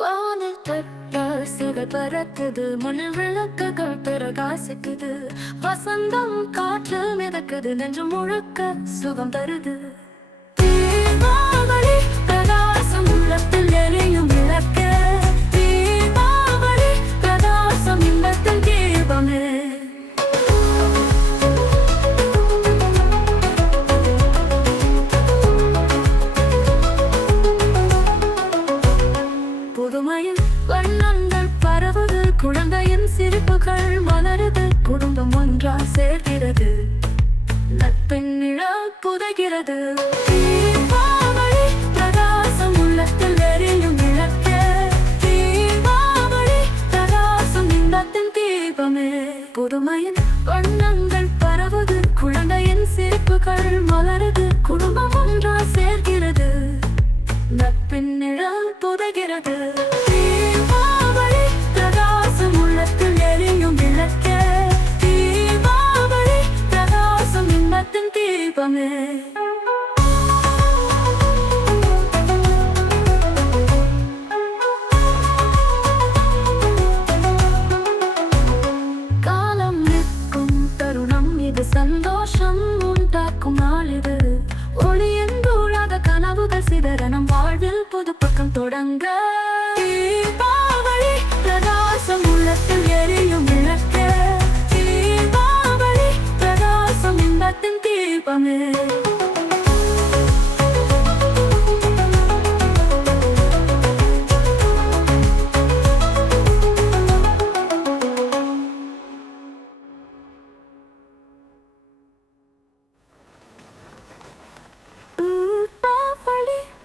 வானில் பட்டாசுகள் பறக்குது மண் விளக்குகள் பிரகாசிக்குது வசந்தம் காற்று மிதக்குது நெஞ்சு முழுக்க சுகம் தருது. தீபாவளி பிரகாசம் உள்ளத்தில் எரியும் விளக்கு. தீபாவளி பிரகாசம் இன்பத்தில் தீபமே. புதுமையில் வண்ணங்கள் பரவுது. குழந்தையின் சிரிப்புகள் மலருது. குடும்பம் ஒன்றா சேர்கிறது. நட்பின் நிழா புதைகிறது. தீபமே. புதுமையின் வண்ணங்கள் பரவுது. குழந்தையின் சிரிப்புகள் மலருது. குடும்பம் ஒன்றா சேர்கிறது. நட்பின் நிழல் புதைகிறது.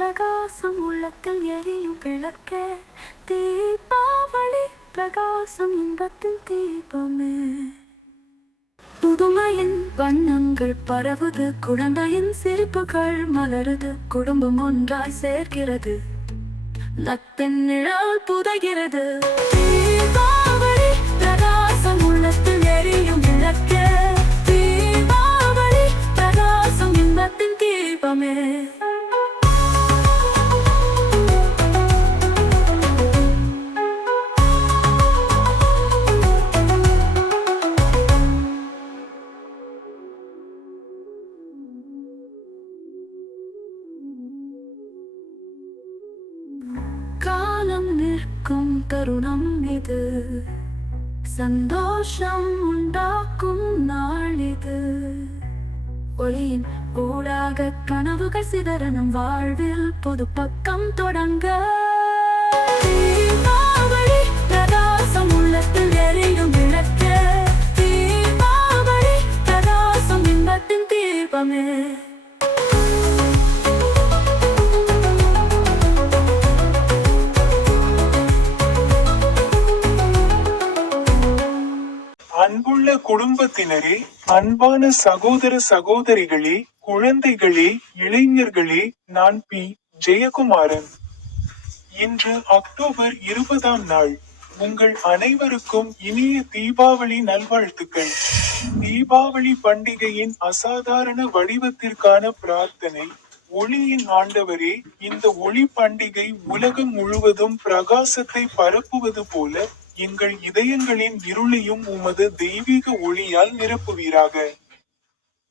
பிரகாசம் உள்ளத்தில் எரியும் விளக்க. தீபாவளி பிரகாசம் இன்பத்தில் தீபமே. புதுமையின் வண்ணங்கள் பரவுது குழந்தையின் சிரிப்புகள் மலருது குடும்பம் ஒன்றாய் சேர்க்கிறது நட்பின் நிழல் புதைகிறது. தருணம் இது. சந்தோஷம் உண்டாக்கும் நாள் இது. ஒளியின் ஊடாக கனவுகள் சிதறனும் வாழ்வில் புது பக்கம் தொடங்க. குடும்பத்தினரே அன்பான சகோதர சகோதரிகளே குழந்தைகளே இளைஞர்களே நான் பி. ஜெயக்குமாரன் இன்று அக்டோபர் இருபதாம் நாள். உங்கள் அனைவருக்கும் இனிய தீபாவளி நல்வாழ்த்துக்கள். தீபாவளி பண்டிகையின் அசாதாரண வடிவத்திற்கான பிரார்த்தனை. ஒளியின் ஆண்டவரே இந்த ஒளி பண்டிகை உலகம் முழுவதும் பிரகாசத்தை பரப்புவது போல எங்கள் இதயங்களின் இருளையும் உமது தெய்வீக ஒளியால் நிரப்புவீராக.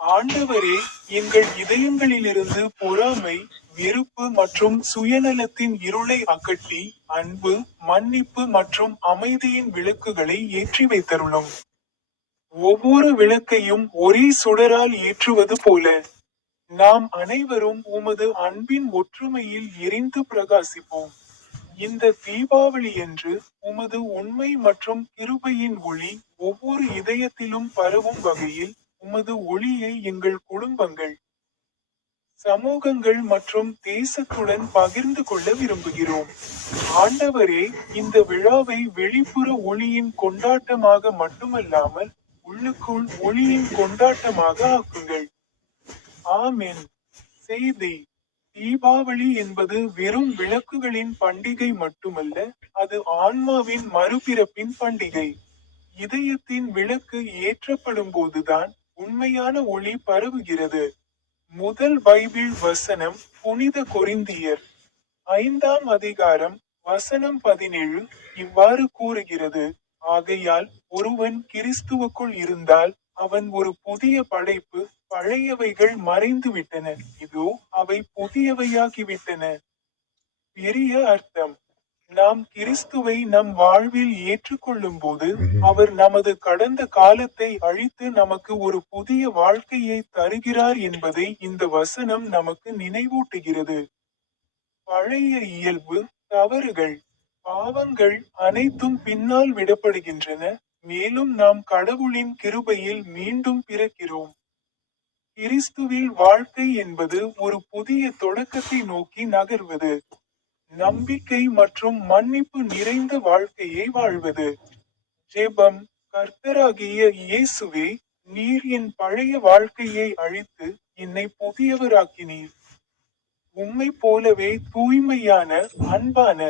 ஆண்டவரே எங்கள் இதயங்களிலிருந்து பொறாமை வெறுப்பு மற்றும் சுயநலத்தின் இருளை அகற்றி அன்பு மன்னிப்பு மற்றும் அமைதியின் விளக்குகளை ஏற்றி வைத்தருளும். ஒவ்வொரு விளக்கையும் ஒரே சுடரால் ஏற்றுவது போல நாம் அனைவரும் உமது அன்பின் ஒற்றுமையில் எரிந்து பிரகாசிப்போம். இந்த தீபாவளி என்று உமது உண்மை மற்றும் கிருபையின் ஒளி ஒவ்வொரு இதயத்திலும் பரவும் வகையில் உமது ஒளியை எங்கள் குடும்பங்கள் சமூகங்கள் மற்றும் தேசத்துடன் பகிர்ந்து கொள்ள விரும்புகிறோம். ஆண்டவரே இந்த விழாவை வெளிப்புற ஒளியின் கொண்டாட்டமாக மட்டுமல்லாமல் உள்ளுக்குள் ஒளியின் கொண்டாட்டமாக ஆக்குங்கள். ஆமென். செய்தி. தீபாவளி என்பது வெறும் விளக்குகளின் பண்டிகை மட்டுமல்ல அது ஆன்மாவின் மறுபிறப்பின் பண்டிகை. இதயத்தின் விளக்கு ஏற்றப்படும் போதுதான் உண்மையான ஒளி பரவுகிறது. முதல் பைபிள் வசனம் புனித கொரிந்தியர் ஐந்தாம் அதிகாரம் வசனம் பதினேழு இவ்வாறு கூறுகிறது ஆகையால் ஒருவன் கிறிஸ்துவுக்குள் இருந்தால் அவன் ஒரு புதிய படைப்பு பழையவைகள் மறைந்துவிட்டன. இதோ அவை புதியவையாகிவிட்டன. பெரிய அர்த்தம். நாம் கிறிஸ்துவை நம் வாழ்வில் ஏற்றுக்கொள்ளும் போது அவர் நமது கடந்த காலத்தை அழித்து நமக்கு ஒரு புதிய வாழ்க்கையை தருகிறார் என்பதை இந்த வசனம் நமக்கு நினைவூட்டுகிறது. பழைய இயல்பு தவறுகள் பாவங்கள் அனைத்தும் பின்னால் விடப்படுகின்றன. மேலும் நாம் கடவுளின் கிருபையில் மீண்டும் பிறக்கிறோம். கிறிஸ்துவில் வாழ்க்கை என்பது ஒரு புதிய தொடக்கத்தை நோக்கி நகர்வது. நம்பிக்கை மற்றும் மன்னிப்பு நிறைந்த வாழ்க்கையை வாழ்வது. ஜெபம் கர்த்தராகிய இயேசுவே நீர் என் பழைய வாழ்க்கையை அழித்து என்னை புதியவராக்கினீர். உம்மை போலவே தூய்மையான அன்பான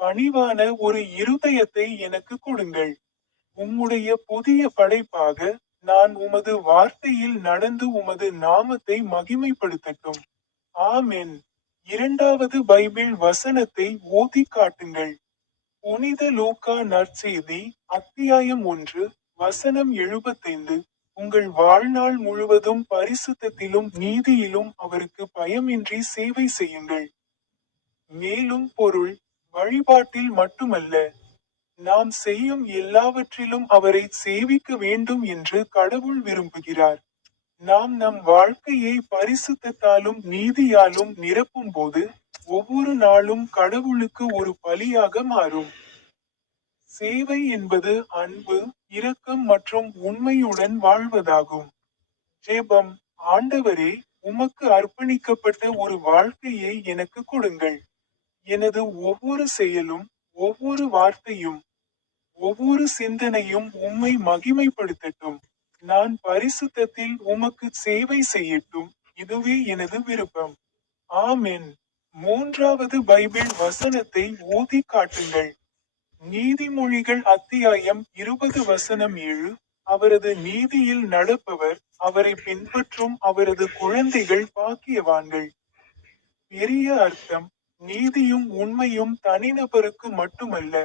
பணிவான ஒரு இருதயத்தை எனக்கு கொடுங்கள். உம்முடைய புதிய படைப்பாக நான் உமது வார்த்தையில் நடந்து உமது நாமத்தை மகிமைப்படுத்தட்டும். ஆமென். இரண்டாவது பைபிள் வசனத்தை ஓதி காட்டுங்கள். புனித லூக்கா நற்செய்தி அத்தியாயம் ஒன்று வசனம் எழுபத்தைந்து. உங்கள் வாழ்நாள் முழுவதும் பரிசுத்தத்திலும் நீதியிலும் அவருக்கு பயமின்றி சேவை செய்யுங்கள். மேலும் பொருள் வழிபாட்டில் மட்டுமல்ல நாம் செய்யும் எல்லாவற்றிலும் அவரை சேவிக்க வேண்டும் என்று கடவுள் விரும்புகிறார். நாம் நம் வாழ்க்கையை பரிசுத்தத்தாலும் நீதியாலும் நிரப்பும் போது ஒவ்வொரு நாளும் கடவுளுக்கு ஒரு பலியாக மாறும். சேவை என்பது அன்பு இரக்கம் மற்றும் உண்மையுடன் வாழ்வதாகும். ஜெபம் ஆண்டவரே உமக்கு அர்ப்பணிக்கப்பட்ட ஒரு வாழ்க்கையை எனக்கு கொடுங்கள். எனது ஒவ்வொரு செயலும் ஒவ்வொரு வார்த்தையும் ஒவ்வொரு சிந்தனையும் உம்மை மகிமைப்படுத்தட்டும். நான் பரிசுத்தத்தில் உமக்கு சேவை செய்யட்டும். இதுவே எனது விருப்பம். ஆமென். மூன்றாவது பைபிள் வசனத்தை ஊதி காட்டுங்கள். நீதிமொழிகள் அத்தியாயம் இருபது வசனம் ஏழு அவரது நீதியில் நடப்பவர் அவரை பின்பற்றும் அவரது குழந்தைகள் பாக்கியவான்கள். பெரிய அர்த்தம். நீதியும் உண்மையும் தனிநபருக்கு மட்டுமல்ல.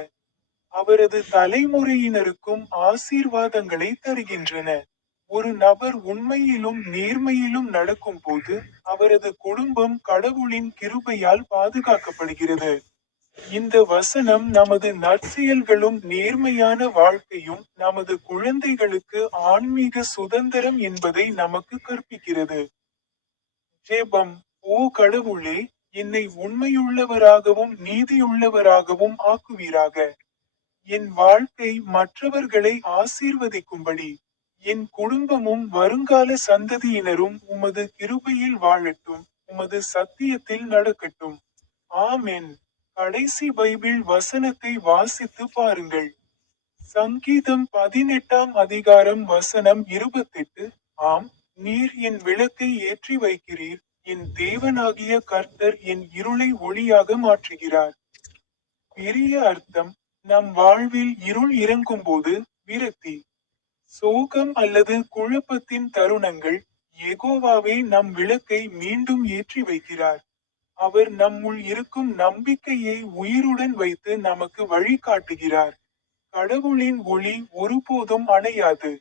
அவரது தலைமுறையினருக்கும் ஆசீர்வாதங்களை தருகின்றன. ஒரு நபர் உண்மையிலும் நேர்மையிலும் நடக்கும் போது அவரது குடும்பம் கடவுளின் கிருபையால் பாதுகாக்கப்படுகிறது. இந்த வசனம் நமது நற்செயல்களும் நேர்மையான வாழ்க்கையும் நமது குழந்தைகளுக்கு ஆன்மீக சுதந்திரம் என்பதை நமக்கு கற்பிக்கிறது. ஜெபம் ஓ கடவுளே என்னை உண்மையுள்ளவராகவும் நீதியுள்ளவராகவும் ஆக்குவீராக. என் வாழ்க்கை மற்றவர்களை ஆசீர்வதிக்கும்படி என் குடும்பமும் வருங்கால சந்ததியினரும் உமது கிருபையில் வாழட்டும் உமது சத்தியத்தில் நடக்கட்டும். ஆமென். கடைசி பைபிள் வசனத்தை வாசித்து பாருங்கள். சங்கீதம் பதினெட்டாம் அதிகாரம் வசனம் இருபத்தெட்டு ஆம் நீர் என் விளக்கை ஏற்றி வைக்கிறீர் என் தேவனாகிய கர்த்தர் என் இருளை ஒளியாக மாற்றுகிறார். பெரிய அர்த்தம் நம் வாழ்வில் இருள் இறங்கும்போது விரக்தி. சோகம் அல்லது குழப்பத்தின் தருணங்கள் எகோவாவே நம் விளக்கை மீண்டும் ஏற்றி வைக்கிறார். அவர் நம்முள் இருக்கும் நம்பிக்கையை உயிருடன் வைத்து நமக்கு வழிகாட்டுகிறார் கடவுளின் ஒளி ஒருபோதும் அணையாது.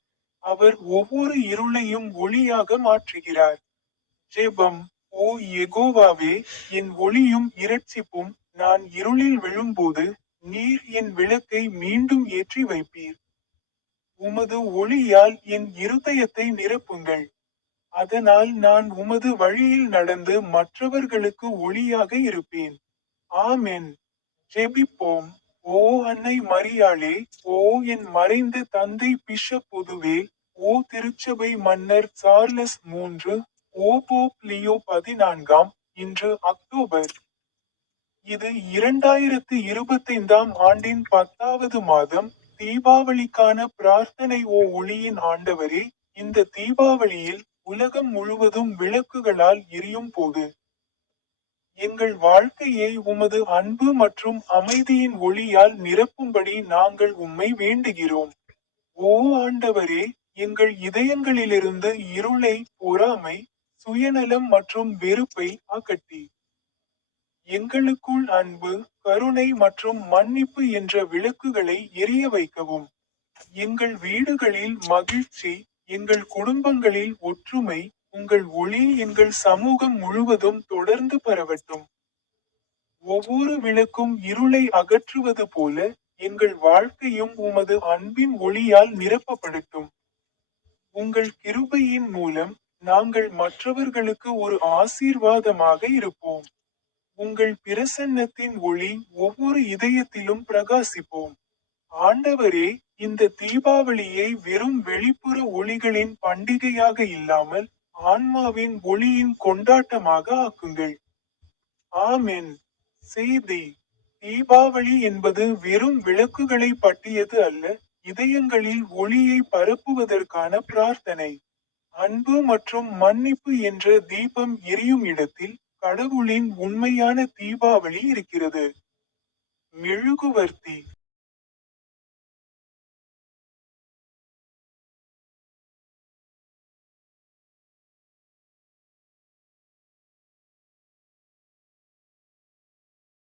அவர் ஒவ்வொரு இருளையும் ஒளியாக மாற்றுகிறார். ஜெபம் ஓ எகோவாவே என் ஒளியும் இரட்சிப்பும் நான் இருளில் விழும்போது நீர் என் விளக்கை மீண்டும் ஏற்றி வைப்பீர். உமது ஒளியால் என் இருதயத்தை நிரப்புங்கள். அதனால் நான் உமது வழியில் நடந்து மற்றவர்களுக்கு ஒளியாக இருப்பேன். ஆமென். ஜெபிப்போம். ஓ அன்னை மரியாளே ஓ என் மறைந்த தந்தை பிஷப் பொதுவே ஓ திருச்சபை மன்னர் சார்லஸ் மூன்று ஓ போப் லியோ பதினான்காம் இன்று அக்டோபர். இது இரண்டாயிரத்து இருபத்தைந்தாம் ஆண்டின் பத்தாவது மாதம் தீபாவளிக்கான பிரார்த்தனை ஓ ஒளியின் ஆண்டவரே இந்த தீபாவளியில் உலகம் முழுவதும் விளக்குகளால் எரியும் போது எங்கள் வாழ்க்கையை உமது அன்பு மற்றும் அமைதியின் ஒளியால் நிரப்பும்படி நாங்கள் உம்மை வேண்டுகிறோம். ஓ ஆண்டவரே எங்கள் இதயங்களிலிருந்து இருளை பொறாமை சுயநலம் மற்றும் வெறுப்பை அகட்டி எங்களுக்குள் அன்பு கருணை மற்றும் மன்னிப்பு என்ற விளக்குகளை எரிய வைக்கவும். எங்கள் வீடுகளில் மகிழ்ச்சி எங்கள் குடும்பங்களில் ஒற்றுமை உங்கள் ஒளி எங்கள் சமூகம் முழுவதும் தொடர்ந்து பரவட்டும். ஒவ்வொரு விளக்கும் இருளை அகற்றுவது போல எங்கள் வாழ்க்கையும் உமது அன்பின் ஒளியால் நிரப்பப்படட்டும். உங்கள் கிருபையின் மூலம் நாங்கள் மற்றவர்களுக்கு ஒரு ஆசீர்வாதமாக இருப்போம். உங்கள் பிரசன்னத்தின் ஒளி ஒவ்வொரு இதயத்திலும் பிரகாசிப்போம். ஆண்டவரே இந்த தீபாவளியை வெறும் வெளிப்புற ஒளிகளின் பண்டிகையாக இல்லாமல் ஆன்மாவின் ஒளியின் கொண்டாட்டமாக ஆக்குங்கள். ஆமென். செய்தி. தீபாவளி என்பது வெறும் விளக்குகளை பட்டியது அல்ல இதயங்களில் ஒளியை பரப்புவதற்கான பிரார்த்தனை. அன்பு மற்றும் மன்னிப்பு என்ற தீபம் எரியும் இடத்தில் கடவுளின் உண்மையான தீபாவளி இருக்கிறது. மெழுகுவர்த்தி